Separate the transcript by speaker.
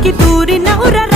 Speaker 1: की दूरी न उरा